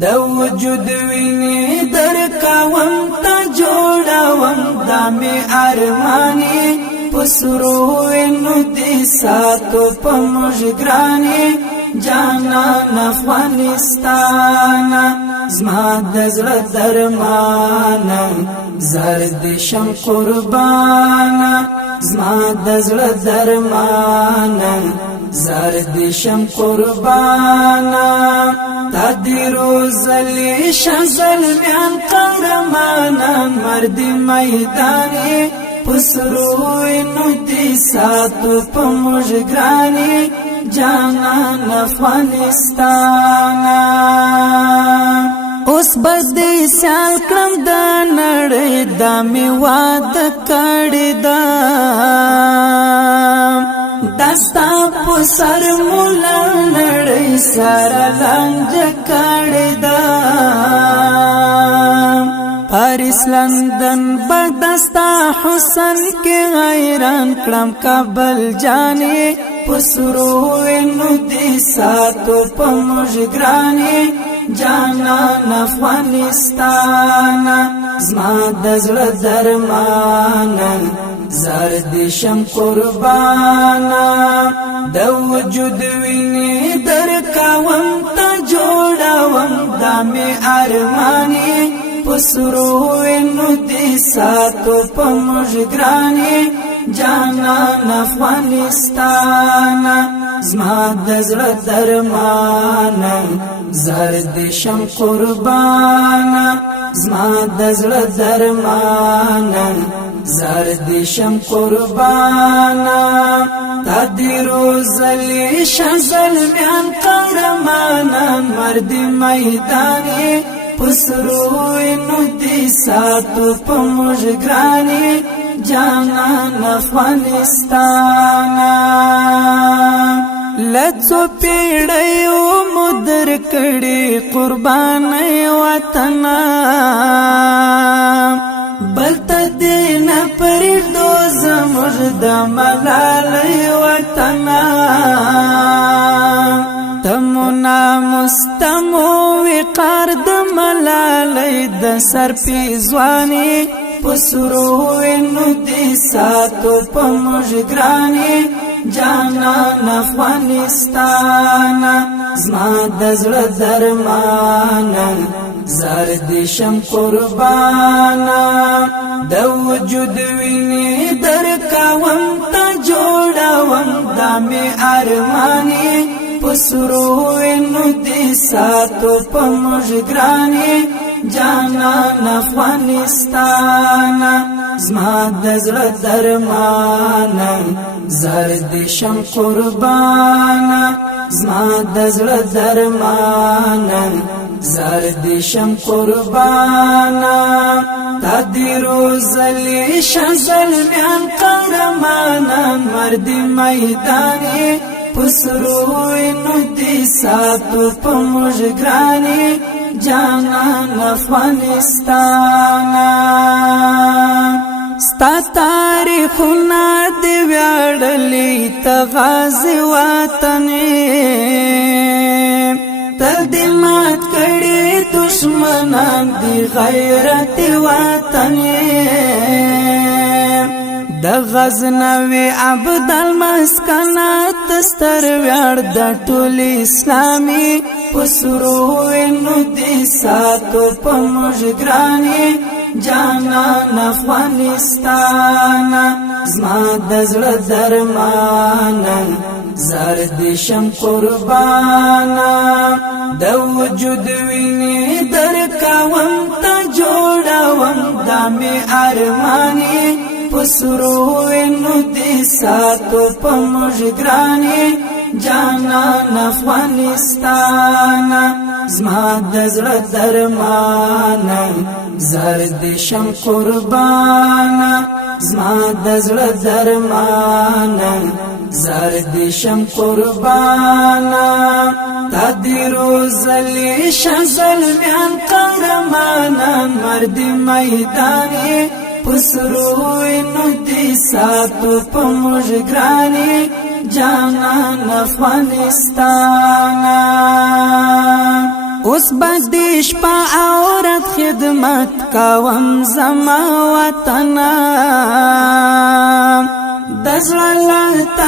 د وجود ویني درکوم ته جوړوم دا می ارمانی پسرو وینو دي ساتو په مجګرانی جانان افغانستان زما د زړه درمان زرد شم قربان زما د زړه درمان زرد شم قربان تدیرو زلی شزل میان قهرمان مرد میدانی پسرو نو دی ساتو په مجګرانی جانان افغانستان اوس بدې سال کړم د نړۍ د می واده کړی دا دستا په سر مولا نړۍ سره لنج کړی دا پاریس لندن بدستا حسن کې حیران کړم کابل جانې پسرو نو دي ساتو په مجګرانی جانان افغانستان زما د زړه درمان زرد شم قربان د وجود ویني درکوم ته جوړوم دا می ارمانی پسرو نو دي ساتو په مجګرانی جانان افغانستان زما د زړه درمان زرد شم قربان زما د زړه درمان زرد شم قربان تدیرو زلی شزل میان قهرمان مرد میدانی پسرو نو دي ساتو په مجګرانی جانان افغانستان لڅو پیړیو مدر کړي قرباني وطن بلت دین پر دو زمر د ملالي وطن تمنا مستمو وقار د ملالي د سر پیزوانی پسرو نو دي ساتو په مجګرانی جانان افغانستان زما د زړه درمان زرد شم قربان د وجود ویني درکوم ته جوړوم دا می ارمانی پسرو نو دي ساتو په مجګرانی جانان افغانستان زما د زړه درمان زرد شم قربان زما د زړه درمان زرد شم قربان تدیرو زلی شزل میان قهرمان مرد میدانی پسرو نو دي ساتو په مجګرانی جانان افغانستان ستا تاریخونه دی ویاړلی ته غازی وطن تر دې مات کړي دشمنان دی غیرت وطن د غزنوي عبدالمسکنات ستر ویاړ د ټول اسلامي پسرو نو دي ساتو په مجګرانی جانان افغانستان زما د زړه درمان زرد شم قربان د وجود ویني درکوم ته جوړوم دا می ارمانی پسرو نو دي ساتو په مجګرانی جانان افغانستان زما د زړه درمان زرد شم قربان زما د زړه درمان زرد شم قربان تدیرو زلی شزل میان قهرمان مرد میدانی پسرو نو دي ساتو په مجګرانی جانان افغانستان اوس بدیش پا عورت خدمت کوم زما وطنا